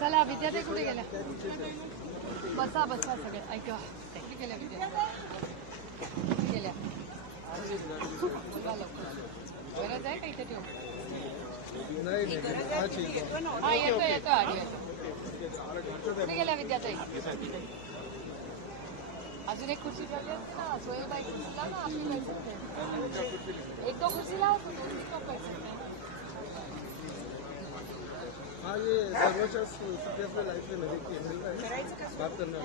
चला विद्यार्थी कुठे गेल्या? बसा बसा सगळे ऐका. कुठे गेल्या विद्यार्थी? गेल्या गरज आहे का इथे ठेवून? हा येतो येतो आधी येतो. कुठे गेल्या विद्यार्थी? अजून एक खुर्ची ठेवली ना सोयीबाई खुर्चीला ना आपली पैसे एक दो खुर्ची लाव तो दोन पैसे. हाँ ये सर्वोच्च लाइफ में बात करना है.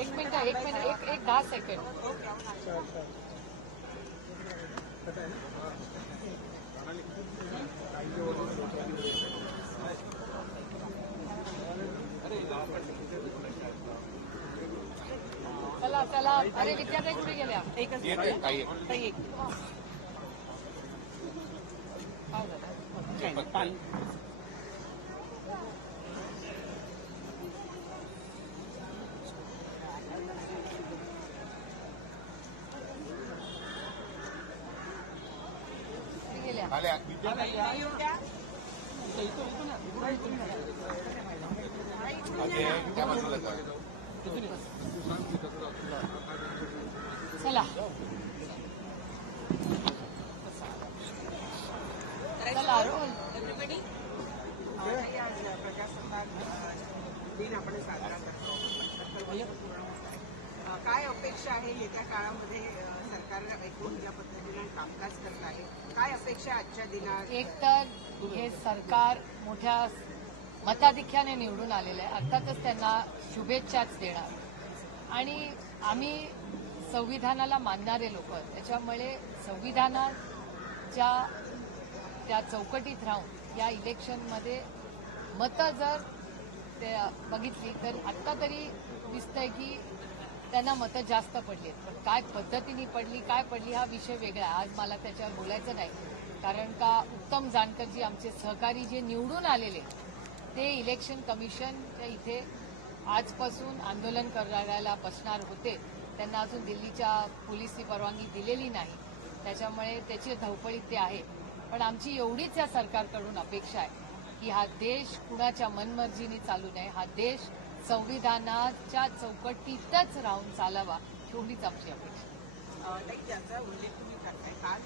एक मिनट एक 10 सेकंड. चला चला अरे विद्यार्थी कुठे गेल्या? एकच चला चला रोल. प्रजासत्ताक दिन आपण साजरा करतो. काय अपेक्षा आहे येत्या काळामध्ये? सरकार एकूण ज्या पद्धतीने कामकाज करत आहे, काय अपेक्षा आजच्या दिनात? एक तर हे सरकार मोठ्या मताधिक्याने निवडून आलेलं आहे. अर्थातच त्यांना शुभेच्छाच देणार आणि आम्ही संविधानाला मानणारे लोक. त्याच्यामुळे संविधानाच्या त्या चौकटीत राहून या इलेक्शनमध्ये मतं जर ते बघितली तर आत्ता तरी दिसतंय की त्यांना मतं जास्त पडली आहेत. पण काय पद्धतीने पडली काय पडली हा विषय वेगळा आहे. आज मला त्याच्यावर बोलायचं नाही. कारण का उत्तम जानकरजी आमचे सहकारी जे निवडून आलेले ते इलेक्शन कमिशनच्या इथे आजपासून आंदोलन करायला बसणार होते. त्यांना अजून दिल्लीच्या पोलिसनी परवानगी दिलेली नाही. त्याच्यामुळे त्याची धावपळीत ते आहे. पण आमची एवढीच या सरकारकडून अपेक्षा आहे की हा देश कुणाच्या मनमर्जीने चालू नये. हा देश संविधानाच्या चौकटीतच राहून चालावा एवढीच आमची अपेक्षा. ज्याचा उल्लेख तुम्ही करताय, काल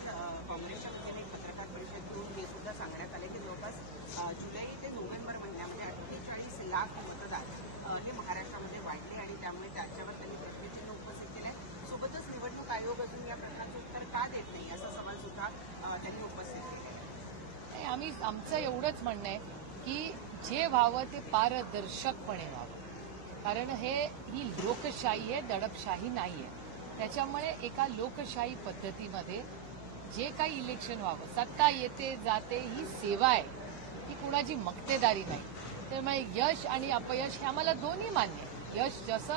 काँग्रेसच्या वतीने पत्रकार परिषद घेऊन हे सुद्धा सांगण्यात आले की जवळपास जुलै ते नोव्हेंबर महिन्यामध्ये 48 लाख मतदार हे महाराष्ट्रामध्ये वाढले आणि त्यामुळे त्याच्यावर त्यांनी प्रश्नचिन्ह उपस्थित केले. सोबतच निवडणूक आयोग अजून या प्रश्नाचं उत्तर का देत नाही असा सवाल सुद्धा त्यांनी उपस्थित केला. आम्ही आमचं एवढंच म्हणणं आहे की जे व्हावं ते पारदर्शकपणे व्हावं. कारण ही लोकशाही आहे, दडपशाही नाही आहे. त्याच्यामुळे एका लोकशाही पद्धतीमध्ये जे काही इलेक्शन व्हावं, सत्ता येते जाते ही सेवा आहे, ही कुणाची मक्तेदारी नाही. त्यामुळे यश आणि अपयश हे आम्हाला दोन्ही मान्य आहे. यश जसं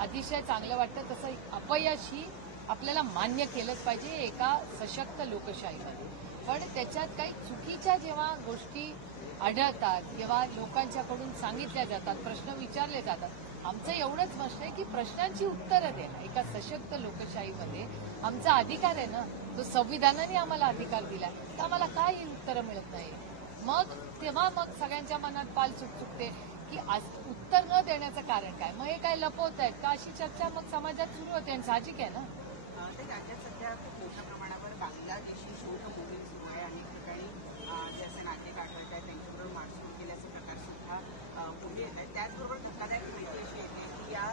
अतिशय चांगलं वाटतं तसं अपयश ही आपल्याला मान्य केलंच पाहिजे एका सशक्त लोकशाहीमध्ये. पण त्याच्यात काही चुकीच्या जेव्हा गोष्टी आढळतात किंवा लोकांच्याकडून सांगितल्या जातात, प्रश्न विचारले जातात, आमचं एवढंच प्रश्न आहे की प्रश्नांची उत्तरं देणं एका सशक्त लोकशाहीमध्ये आमचा अधिकार आहे ना. तो संविधानाने आम्हाला अधिकार दिला तर आम्हाला काय ही उत्तरं मिळत नाही. तेव्हा सगळ्यांच्या मनात पाल चुकचुकते की उत्तर न देण्याचं कारण काय, मग हे काय लपवत आहेत का, अशी चर्चा मग समाजात सुरू होते आणि साहजिक आहे ना. ते राज्यात सध्या खूप मोठ्या प्रमाणावर बांगलादेशी शोध मोहीम सुरू आहे. अनेक ठिकाणी जे असे नाते आढळत आहेत त्यांच्याबरोबर मारहाण केल्याचे प्रकार सुद्धा पुढे येत आहेत. त्याचबरोबर धक्कादायक माहिती अशी येते की या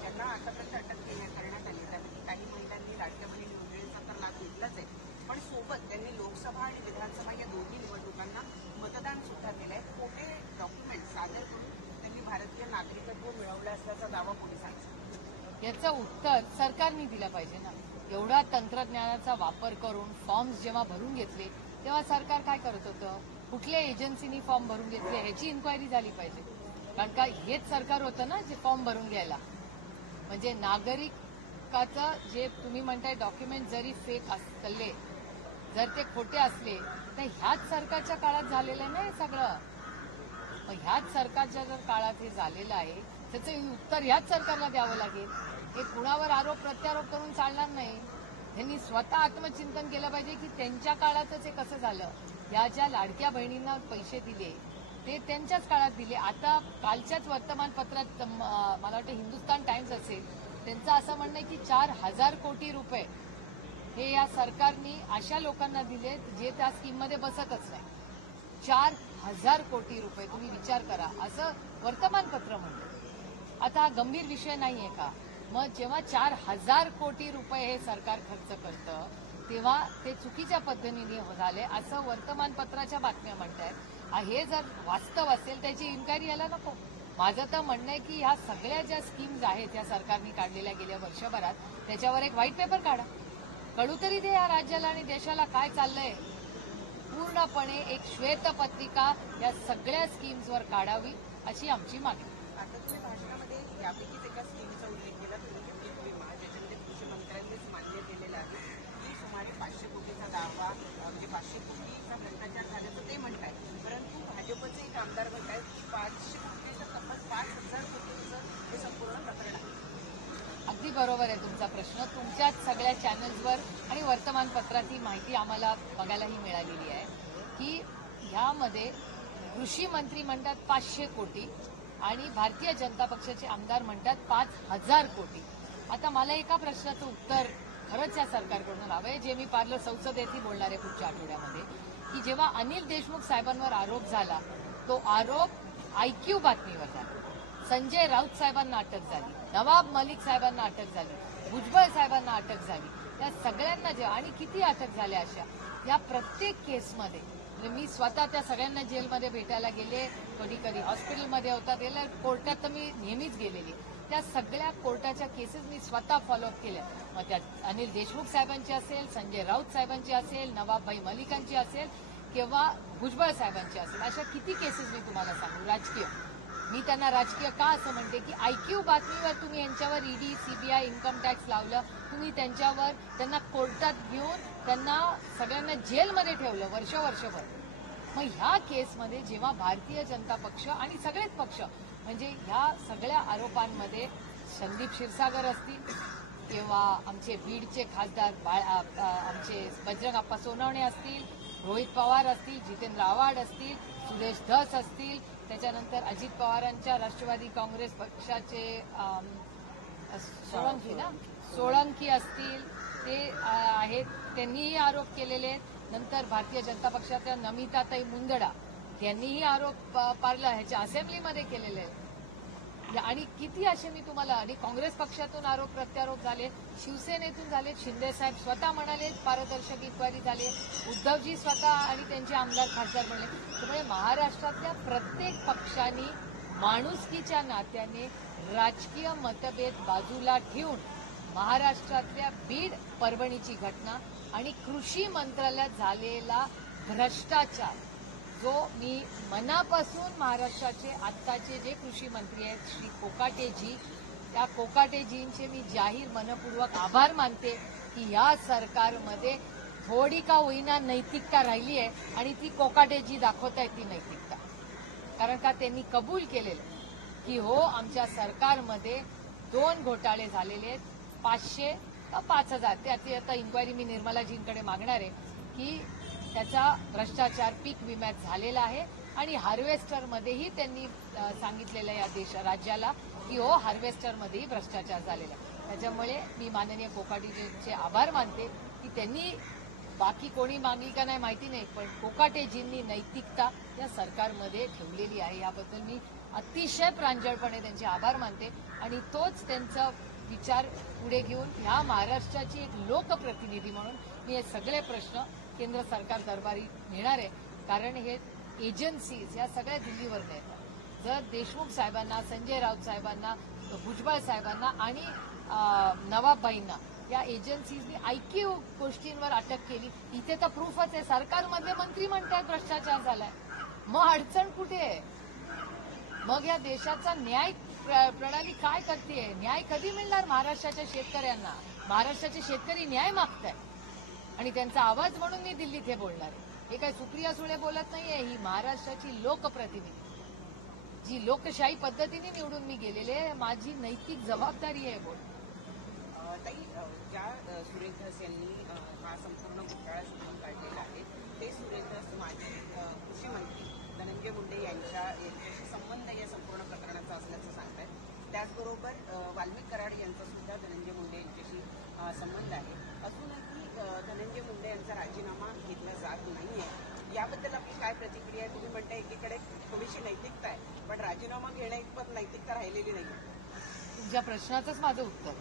ज्यांना आतापर्यंत अटक करण्यात आली त्यापैकी काही महिलांनी राज्यभरी नोंदणीचा तर लाभ घेतलाच आहे, पण सोबत त्यांनी लोकसभा आणि विधानसभा या दोन्ही निवडणुकांना मतदान सुद्धा केलंय. खोटे डॉक्युमेंट सादर करून त्यांनी भारतीय नागरिकत्व मिळवलं असल्याचा दावा पोलिसांचा. याचं उत्तर सरकारने दिलं पाहिजे ना. एवढा तंत्रज्ञानाचा वापर करून फॉर्म्स जेव्हा भरून घेतले तेव्हा सरकार काय करत होतं, कुठल्या एजन्सीनी फॉर्म भरून घेतले ह्याची इन्क्वायरी झाली पाहिजे. कारण का हेच सरकार होतं ना जे फॉर्म भरून घ्यायला. म्हणजे नागरिकाचं जे तुम्ही म्हणताय डॉक्युमेंट जरी फेक असले, जर ते खोटे असले तर ह्याच सरकारच्या काळात झालेलं नाही सगळं. मग ह्याच सरकारच्या जर काळात हे झालेलं आहे त्याचं उत्तर ह्याच सरकारला द्यावं लागेल. हे कुणावर आरोप प्रत्यारोप करून चालणार नाही. त्यांनी स्वतः आत्मचिंतन केलं पाहिजे की त्यांच्या काळातच हे कसं झालं. या ज्या लाडक्या बहिणींना पैसे दिले ते त्यांच्याच काळात दिले. आता कालच्याच वर्तमानपत्रात मला वाटतं हिंदुस्तान टाइम्स असेल, त्यांचं असं म्हणणं आहे की 4,000 कोटी रुपये हे या सरकारने अशा लोकांना दिले जे त्या स्कीममध्ये बसतच नाही. 4,000 कोटी रुपये, तुम्ही विचार करा, असं वर्तमानपत्र म्हणतं. आता हा गंभीर विषय नाहीये का? मग जेव्हा 4,000 कोटी रुपये हे सरकार खर्च करतं तेव्हा ते चुकीच्या पद्धतीने झाले असं वर्तमानपत्राच्या बातम्या म्हणतायत. हे जर वास्तव असेल त्याची इन्क्वायरी यायला नको. माझं तर म्हणणं आहे की ह्या सगळ्या ज्या स्कीम्स आहेत या सरकारने काढलेल्या गेल्या वर्षभरात त्याच्यावर एक व्हाईट पेपर काढा. कळू तरी दे या राज्याला आणि देशाला काय चाललंय. पूर्णपणे एक श्वेतपत्रिका या सगळ्या स्कीम्सवर काढावी अशी आमची मागणी. आता तुम्ही भाषणामध्ये यापैकीच एका स्कीमचा उल्लेख केला, तुम्ही पीक विमा, ज्याच्यामध्ये कृषी मंत्र्यांनीच मान्य केलेलं आहे की सुमारे 500 कोटीचा दावा, म्हणजे 500 कोटीचा भ्रष्टाचार झाल्याचं ते म्हणतात. परंतु भाजपचे एक आमदार म्हणतात की 500 कोटीचं तब्बल 5,000 कोटीचं हे संपूर्ण प्रकरण आहे. अगदी बरोबर आहे तुमचा प्रश्न. तुमच्याच सगळ्या चॅनल्सवर आणि वर्तमानपत्रात ही माहिती आम्हाला बघायलाही मिळालेली आहे की ह्यामध्ये कृषी मंत्री म्हणतात 500 कोटी आणि भारतीय जनता पक्षाचे आमदार म्हणतात 5,000 कोटी. आता मला एका प्रश्नाचं उत्तर खरंच या सरकारकडून हवंय, जे मी पार्लर संसदेतही बोलणार आहे पुढच्या आठवड्यामध्ये, की जेव्हा अनिल देशमुख साहेबांवर आरोप झाला तो आरोप IQ बातमीवर झाला. संजय राऊत साहेबांना अटक झाली, नवाब मलिक साहेबांना अटक झाली, भुजबळ साहेबांना अटक झाली. या सगळ्यांना आणि किती अटक झाल्या अशा या प्रत्येक केसमध्ये मी स्वतः त्या सगळ्यांना जेलमध्ये भेटायला गेले, कधी कधी हॉस्पिटलमध्ये होतात, गेल्या कोर्टात तर मी नेहमीच गेलेली. त्या सगळ्या कोर्टाच्या केसेस मी स्वतः फॉलोअप केल्या. मग त्यात अनिल देशमुख साहेबांची असेल, संजय राऊत साहेबांची असेल, नवाबभाई मलिकांची असेल किंवा भुजबळ साहेबांची असेल, अशा किती केसेस मी तुम्हाला सांगू. राजकीय, मी त्यांना राजकीय का असं म्हणते की IQ बातमीवर तुम्ही यांच्यावर ED, CBI, इन्कम टॅक्स लावलं, तुम्ही त्यांना कोर्टात घेऊन त्यांना सगळ्यांना जेलमध्ये ठेवलं वर्षभर. मग ह्या केसमध्ये जेव्हा भारतीय जनता पक्ष आणि सगळेच पक्ष म्हणजे ह्या सगळ्या आरोपांमध्ये संदीप क्षीरसागर असतील किंवा आमचे बीडचे खासदार आमचे बजरंग अप्पा सोनवणे असतील, रोहित पवार असतील, जितेंद्र आव्हाड असतील, सुरेश धस असतील, त्याच्यानंतर अजित पवारांच्या राष्ट्रवादी काँग्रेस पक्षाचे सोळंकी असतील, ते आहेत, त्यांनीही आरोप केलेले आहेत. नंतर भारतीय जनता पक्षाच्या नमिताताई मुंदडा यांनीही आरोप पार्ला ह्याच्या असेंब्लीमध्ये केलेले आहेत. आणि किती असे मी तुम्हाला, आणि काँग्रेस पक्षातून आरोप प्रत्यारोप झाले, शिवसेनेतून झाले, शिंदे साहेब स्वतः म्हणाले पारदर्शक इन्क्वायरी झाली, उद्धवजी स्वतः आणि त्यांचे आमदार खासदार म्हणले. त्यामुळे महाराष्ट्रातल्या प्रत्येक पक्षांनी माणुसकीच्या नात्याने राजकीय मतभेद बाजूला ठेवून महाराष्ट्रातल्या बीड परभणीची घटना आणि कृषी मंत्रालयात झालेला भ्रष्टाचार, जो मी मनापासून महाराष्ट्राचे आत्ताचे जे कृषी मंत्री आहेत श्री कोकाटेजी, त्या कोकाटेजींचे मी जाहीर मनपूर्वक आभार मानते की या सरकारमध्ये थोडी का होईना नैतिकता राहिली आहे आणि ती कोकाटेजी दाखवत आहेत ती नैतिकता. कारण का त्यांनी कबूल केलेलं की हो आमच्या सरकारमध्ये 2 घोटाळे झालेले आहेत, 500 का 5,000, त्याची आता इन्क्वायरी मी निर्मलाजींकडे मागणार आहे की त्याचा भ्रष्टाचार पीक विम्यात झालेला आहे आणि हार्वेस्टरमध्येही त्यांनी सांगितलेलं या राज्याला की हो हार्वेस्टरमध्येही भ्रष्टाचार झालेला आहे. त्याच्यामुळे मी माननीय कोकाटेजींचे आभार मानते की त्यांनी, बाकी कोणी मागली का नाही माहिती नाही, पण कोकाटेजींनी नैतिकता या सरकारमध्ये ठेवलेली आहे. याबद्दल मी अतिशय प्रांजळपणे त्यांचे आभार मानते आणि तोच त्यांचा विचार पुढे घेऊन ह्या महाराष्ट्राची एक लोकप्रतिनिधी म्हणून मी हे सगळे प्रश्न केंद्र सरकार दरबारी नेणार आहे. कारण हे एजन्सीज या सगळ्या दिल्लीवर येतात. जर देशमुख साहेबांना, संजय राऊत साहेबांना, भुजबळ साहेबांना आणि नवाबबाईंना या एजन्सीजनी IQ गोष्टींवर अटक केली, इथे तर प्रूफच आहे. सरकारमधले मंत्री म्हणतात भ्रष्टाचार झालाय, मग अडचण कुठे आहे? मग या देशाचा न्याय प्रणाली काय करते? न्याय कधी मिळणार महाराष्ट्राच्या शेतकऱ्यांना? महाराष्ट्राचे शेतकरी न्याय मागतायत आणि त्यांचा आवाज म्हणून मी दिल्लीत हे बोलणार आहे. हे काही सुप्रिया सुळे बोलत नाहीये, ही महाराष्ट्राची लोकप्रतिनिधी जी लोकशाही पद्धतीने निवडून मी गेलेले, माझी नैतिक जबाबदारी आहे बोल. ताई, ज्या सुरेश धस यांनी हा संपूर्ण घोटाळा शोधून काढलेला आहे ते सुरेश धस माजी मुंडे यांच्याशी संबंध या संपूर्ण प्रकरणाचा असल्याचं सांगतायत. त्याचबरोबर वाल्मिक कराड यांचा सुद्धा धनंजय मुंडे यांच्याशी संबंध आहे. अजूनही धनंजय मुंडे यांचा राजीनामा घेतला जात नाहीये. याबद्दल आपली काय प्रतिक्रिया आहे? तुम्ही म्हणता एकीकडे थोडीशी नैतिकता आहे, पण राजीनामा घेण्याइतपत नैतिकता राहिलेली नाही. तुमच्या प्रश्नाचंच माझं उत्तर.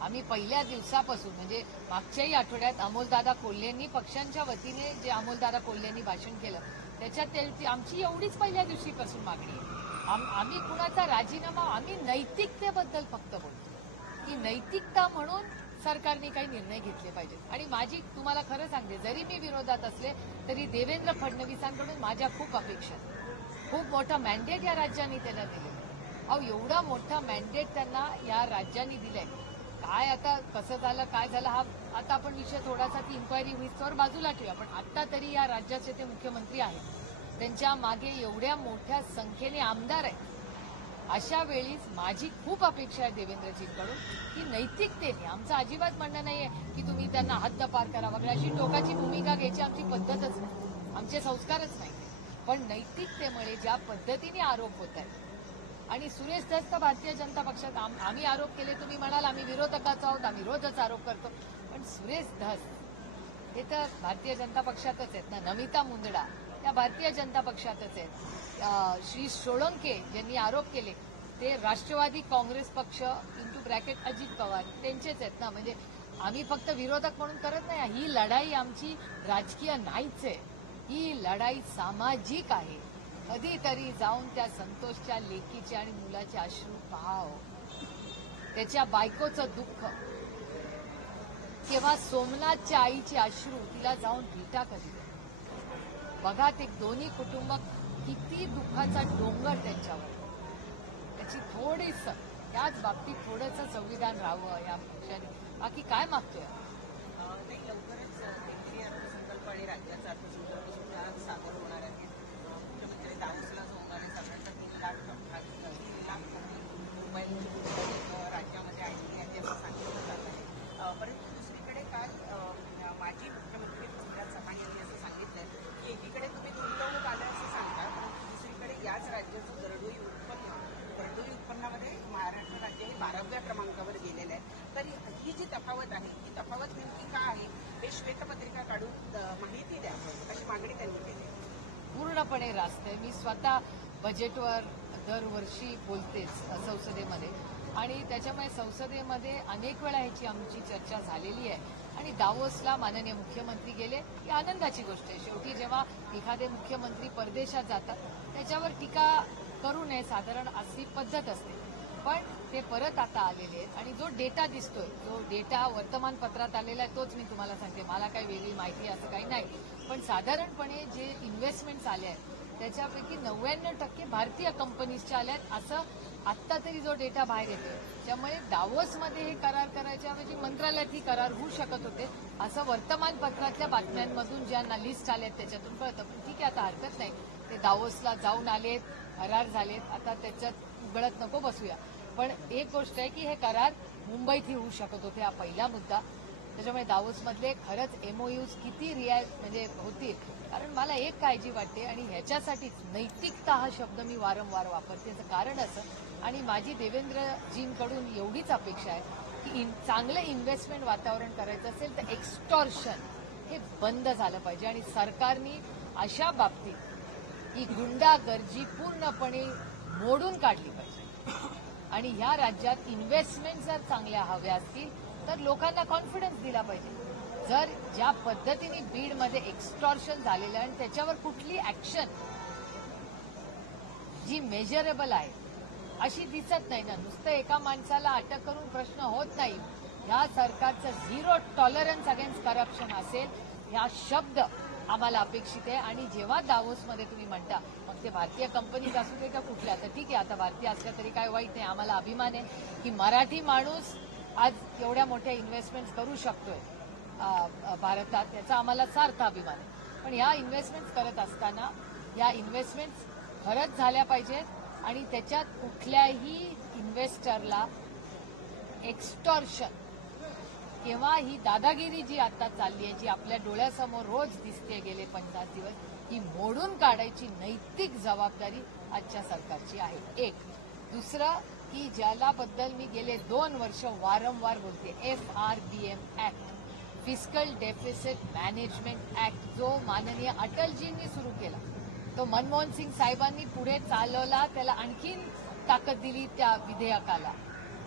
आम्ही पहिल्या दिवसापासून म्हणजे मागच्याही आठवड्यात अमोलदादा कोल्हेंनी पक्षांच्या वतीने जे अमोलदादा कोल्हेंनी भाषण केलं त्याच्यात आमची एवढीच पहिल्या दिवशीपासून मागणी आहे. आम्ही कुणाचा राजीनामा, आम्ही नैतिकतेबद्दल फक्त बोलतो की नैतिकता म्हणून सरकारने काही निर्णय घेतले पाहिजेत. आणि माझी तुम्हाला खरं सांगते, जरी मी विरोधात असले तरी देवेंद्र फडणवीसांकडून माझ्या खूप अपेक्षा आहेत. खूप मोठा मॅन्डेट या राज्याने त्यांना दिले. अहो, एवढा मोठा मॅन्डेट त्यांना या राज्याने दिलाय. काय आता कसं झालं काय झालं हा आता आपण विषय थोडासा ती इन्क्वायरी होईस्तोवर बाजूला ठेवूया. पण आता तरी या राज्याचे ते मुख्यमंत्री आहेत. त्यांच्या मागे एवढ्या मोठ्या संख्येने आमदार आहेत. अशा वेळीच माझी खूप अपेक्षा आहे देवेंद्रजींकडून की नैतिकतेने, आमचं अजिबात म्हणणं नाहीये की तुम्ही त्यांना हद्द पार करा वगैरे अशी टोकाची भूमिका घ्यायची आमची पद्धतच नाही, आमचे संस्कारच नाही. पण नैतिकतेमुळे ज्या पद्धतीने आरोप होत आहेत आणि सुरेश धस तर भारतीय जनता पक्षात आम्ही आरोप केले, तुम्ही म्हणाल आम्ही विरोधकाच आहोत, आम्ही रोजच आरोप करतो, पण सुरेश धस हे तर भारतीय जनता पक्षातच आहेत ना. नमिता मुंदडा त्या भारतीय जनता पक्षातच आहेत. श्री सोळंके ज्यांनी आरोप केले ते राष्ट्रवादी काँग्रेस पक्ष इंटू ब्रॅकेट अजित पवार त्यांचेच आहेत ना. म्हणजे आम्ही फक्त विरोधक म्हणून करत नाही. ही लढाई आमची राजकीय नाहीच आहे, ही लढाई सामाजिक आहे. कधीतरी जाऊन त्या संतोषच्या लेकीचे आणि मुलाचे अश्रू पाहाव, त्याच्या बायकोचं दुःख, किंवा सोमनाथच्या आईचे अश्रू, तिला जाऊन भेटा कधी बघा. ते दोन्ही कुटुंब किती दुःखाचा डोंगर त्यांच्यावर. त्याची थोडीस त्याच बाबतीत थोडंसं संविधान राहावं या पक्षाने. बाकी काय मागतोय? नाही, लवकरच केंद्रीय अर्थसंकल्प आणि राज्याचा अर्थसंकल्प सुद्धा सादर होणार आहे. मुख्यमंत्री दावोसला जाऊन आले. साधारणतः 3 लाख रुपयांची राज्यामध्ये आणली आहे असं सांगितलं जात आहे. परंतु दुसरीकडे काल माजी मुख्यमंत्री पृथ्वीराज चव्हाण यांनी असं सांगितलं की एकीकडे तुम्ही गुंतवणूक आलं असं सांगता, परंतु दुसरीकडे याच राज्याचं दरडोई उत्पन्नामध्ये महाराष्ट्र राज्य हे 12व्या क्रमांकावर गेलेलं आहे. तर ही जी तफावत आहे ती तफावत नेमकी का आहे हे श्वेतपत्रिका काढून माहिती द्यावं अशी मागणी त्यांनी केली. पूर्णपणे रास्त आहे. मी स्वतः बजेटवर दरवर्षी बोलतेच संसदेमध्ये, आणि त्याच्यामुळे संसदेमध्ये अनेक वेळा ह्याची आमची चर्चा झालेली आहे. आणि दावोसला माननीय मुख्यमंत्री गेले ही आनंदाची गोष्ट आहे. शेवटी जेव्हा एखादे मुख्यमंत्री परदेशात जातात त्याच्यावर टीका करू नये, साधारण अशी पद्धत असते. पण ते परत आता आलेले आहेत आणि जो डेटा दिसतोय, जो डेटा वर्तमानपत्रात आलेला आहे तोच मी तुम्हाला सांगते. मला काही वेगळी माहिती असं काही नाही, पण साधारणपणे जे इन्व्हेस्टमेंट्स आले आहेत त्याच्यापैकी 99% भारतीय कंपनीजच्या आल्या आहेत असं आत्ता तरी जो डेटा बाहेर येतोय. त्यामुळे दावोसमध्ये हे करार करायच्या ऐवजी मंत्रालयात ही करार होऊ शकत होते असं वर्तमानपत्रातल्या बातम्यांमधून ज्यांना लिस्ट आल्या आहेत त्याच्यातून कळतं. पण ठीक आहे, आता हरकत नाही. ते दावोसला जाऊन आलेत, करार झालेत, आता त्याच्यात उघडत नको बसूया. पण एक गोष्ट आहे की हे करार मुंबईतही होऊ शकत होते, हा पहिला मुद्दा. त्याच्यामुळे दावोसमधले खरंच एमओयूज किती म्हणजे होतील. कारण मला एक काळजी वाटते आणि ह्याच्यासाठीच नैतिकता हा शब्द मी वारंवार वापरते. याचं कारण असं, आणि माझी देवेंद्रजींकडून एवढीच अपेक्षा आहे की चांगलं इन्व्हेस्टमेंट वातावरण करायचं असेल तर एक्स्टॉर्शन हे बंद झालं पाहिजे. आणि सरकारने अशा बाबतीत ही गुंडागर्दी पूर्णपणे मोडून काढली पाहिजे. आणि ह्या राज्यात इन्व्हेस्टमेंट जर चांगल्या हव्या असतील तर लोकांना कॉन्फिडन्स दिला पाहिजे. जर ज्या पद्धतीने बीडमध्ये एक्स्टॉर्शन झालेलं आहे आणि त्याच्यावर कुठली ऍक्शन जी मेजरेबल आहे अशी दिसत नाही ना. नुसतं एका माणसाला अटक करून प्रश्न होत नाही. ह्या सरकारचं 0 टॉलरन्स अगेन्स्ट करप्शन असेल ह्या शब्द आम्हाला अपेक्षित आहे. आणि जेव्हा दावोसमध्ये तुम्ही म्हणता मग ते भारतीय कंपनीज असू दे का कुठल्या, तर ठीक आहे, आता भारतीय असल्या तरी काय वाईट नाही. आम्हाला अभिमान आहे की मराठी माणूस आज एवढ्या मोठ्या इन्व्हेस्टमेंट्स करू शकतोय भारतात, याचा आम्हाला सार्थ अभिमान आहे. पण ह्या इन्व्हेस्टमेंट्स करत असताना या इन्व्हेस्टमेंट्स खरंच झाल्या पाहिजेत आणि त्याच्यात कुठल्याही इन्व्हेस्टरला एक्स्टॉर्शन केव्हा ही दादागिरी जी आता चालली आहे, जी आपल्या डोळ्यासमोर रोज दिसते गेले 50 दिवस, ही मोडून काढायची नैतिक जबाबदारी आजच्या सरकारची आहे. एक. दुसरं की ज्यालाबद्दल मी गेले 2 वर्ष वारंवार बोलते, FRBM act, fiscal deficit management act, जो माननीय अटलजींनी सुरू केला, तो मनमोहन सिंग साहेबांनी पुढे चालवला, त्याला आणखीन ताकद दिली त्या विधेयकाला,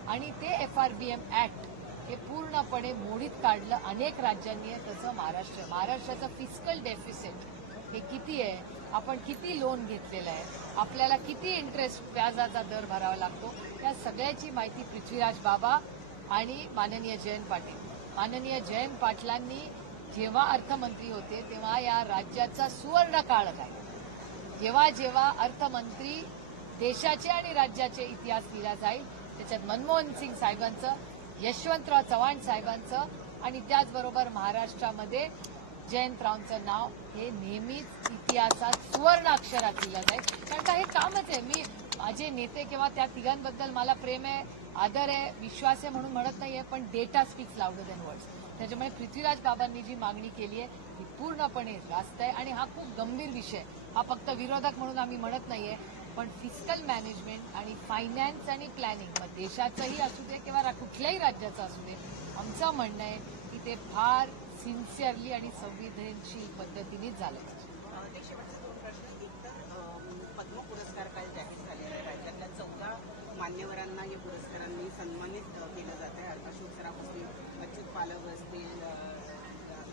आणि ते FRBM ऍक्ट हे पूर्णपणे मोडीत काढलं अनेक राज्यांनी. तसं महाराष्ट्राचं फिस्कल डेफिसिट हे किती आहे, आपण किती लोन घेतलेलं आहे, आपल्याला किती इंटरेस्ट व्याजाचा दर भरावा लागतो, या सगळ्याची माहिती पृथ्वीराज बाबा आणि माननीय जयंत पाटील. माननीय जयंत पाटलांनी जेव्हा अर्थमंत्री होते तेव्हा या राज्याचा सुवर्ण काळ आहे. जेव्हा जेव्हा अर्थमंत्री देशाचे आणि राज्याचे इतिहास लिहिला जाईल, त्याच्यात मनमोहन सिंग साहेबांचं, यशवंतराव चव्हाण साहेबांचं आणि त्याचबरोबर महाराष्ट्रामध्ये जयंतरावांचं नाव हे नेहमीच इतिहासात सुवर्ण अक्षरात लिहिलं जाईल. कारण का हे कामच आहे. मी माझे नेते किंवा त्या तिघांबद्दल मला प्रेम आहे, आदर आहे, विश्वास आहे म्हणून म्हणत नाहीये, पण data speaks louder than words. त्याच्यामुळे पृथ्वीराज बाबांनी जी मागणी केली आहे ती पूर्णपणे रास्त आहे. आणि हा खूप गंभीर विषय, हा फक्त विरोधक म्हणून आम्ही म्हणत नाहीये, पण फिस्कल मॅनेजमेंट आणि फायनान्स आणि प्लॅनिंग, मग देशाचंही असू दे किंवा कुठल्याही राज्याचं असू दे, आमचं म्हणणं आहे की ते फार सिन्सिअरली आणि संवेदनशील पद्धतीनेच झालं पाहिजे. देशभराचे 2 प्रश्न. एक तर पद्म पुरस्कार काल जाहीर झालेला आहे. राज्यातल्या 14 मान्यवरांना या पुरस्कारांनी सन्मानित केलं जात आहे. अशोक सराफ असतील, अच्युत पालव असतील,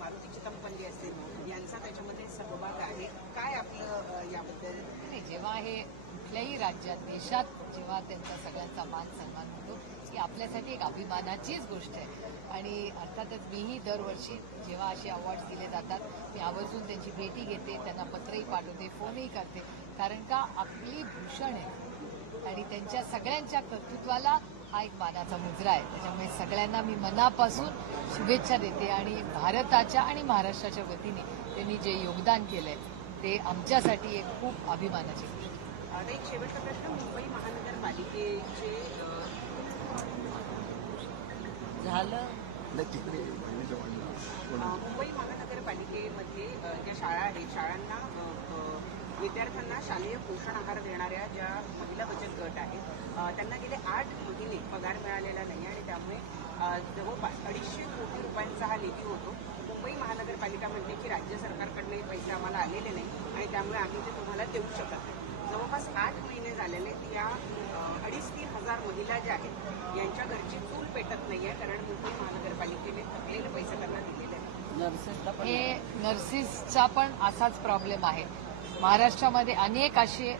मारुती चितमपल्ली असतील, यांचा त्याच्यामध्ये सहभाग आहे. काय आपलं याबद्दल? नाही, जेव्हा हे कुठल्याही राज्यात, देशात जेव्हा त्यांचा सगळ्यांचा मान सन्मान होतो, ही आपल्यासाठी एक अभिमानाचीच गोष्ट आहे. आणि अर्थातच मीही दरवर्षी जेव्हा असे अवॉर्ड्स दिले जातात, मी आवर्जून त्यांची भेटी घेते, त्यांना पत्रही पाठवते, फोनही करते, कारण का आपली भूषण आहे आणि त्यांच्या सगळ्यांच्या कर्तृत्वाला हा एक मानाचा मुद्रा आहे. त्याच्यामुळे सगळ्यांना मी मनापासून शुभेच्छा देते. आणि भारताच्या आणि महाराष्ट्राच्या वतीने त्यांनी जे योगदान केलंय ते आमच्यासाठी एक खूप अभिमानाची गोष्ट आहे. आता एक शेवटचा प्रश्न. मुंबई महानगरपालिकेचे झालं मुंबई महानगरपालिकेमध्ये ज्या शाळा आहेत, शाळांना विद्यार्थ्यांना शालेय पोषण आहार देणाऱ्या ज्या महिला बचत गट आहेत, त्यांना गेले 8 महिने पगार मिळालेला नाही आणि त्यामुळे जवळपास 250 कोटी रुपयांचा हा निधी होतो. मुंबई महानगरपालिका म्हणते की राज्य सरकारकडनं हे पैसे आम्हाला आलेले नाही आणि त्यामुळे आम्ही ते तुम्हाला देऊ शकत नाही. जवळपास 8 महिने झालेले या 2,500-3 हजार महिला ज्या आहेत यांच्या घरची चूल पेटत नाहीये, कारण मुंबई महानगरपालिकेने थकलेले पैसे त्यांना दिलेले आहेत. हे नर्सिसचा पण असाच प्रॉब्लेम आहे. महाराष्ट्रामध्ये अनेक असे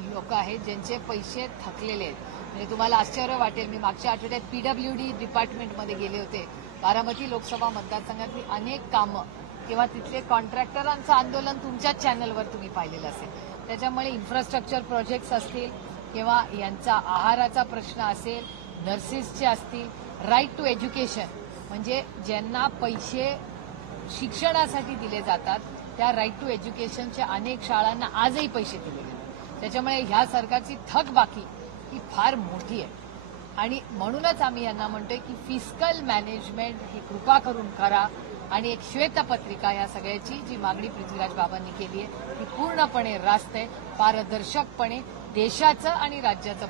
लोक आहेत ज्यांचे पैसे थकलेले आहेत. म्हणजे तुम्हाला आश्चर्य वाटेल, मी मागच्या आठवड्यात PWD डिपार्टमेंटमध्ये गेले होते. बारामती लोकसभा मतदारसंघातली अनेक कामं किंवा तिथले कॉन्ट्रॅक्टरांचं आंदोलन तुमच्याच चॅनलवर तुम्ही पाहिलेलं असेल. त्याच्यामुळे इन्फ्रास्ट्रक्चर प्रोजेक्ट्स असतील किंवा यांचा आहाराचा प्रश्न असेल, नर्सिसचे असतील, राईट टू एज्युकेशन, म्हणजे ज्यांना पैसे शिक्षणासाठी दिले जातात त्या राईट टू एज्युकेशनच्या अनेक शाळांना आजही पैसे दिले गेले. त्याच्यामुळे ह्या सरकारची थकबाकी ही फार मोठी आहे. आणि म्हणूनच आम्ही यांना म्हणतोय की फिस्कल मॅनेजमेंट ही कृपा करून करा आणि एक श्वेतपत्रिका या सगळ्याची जी मागणी पृथ्वीराज बाबांनी केली आहे ती पूर्णपणे रास्त आहे. पारदर्शकपणे देशाचं आणि राज्याचं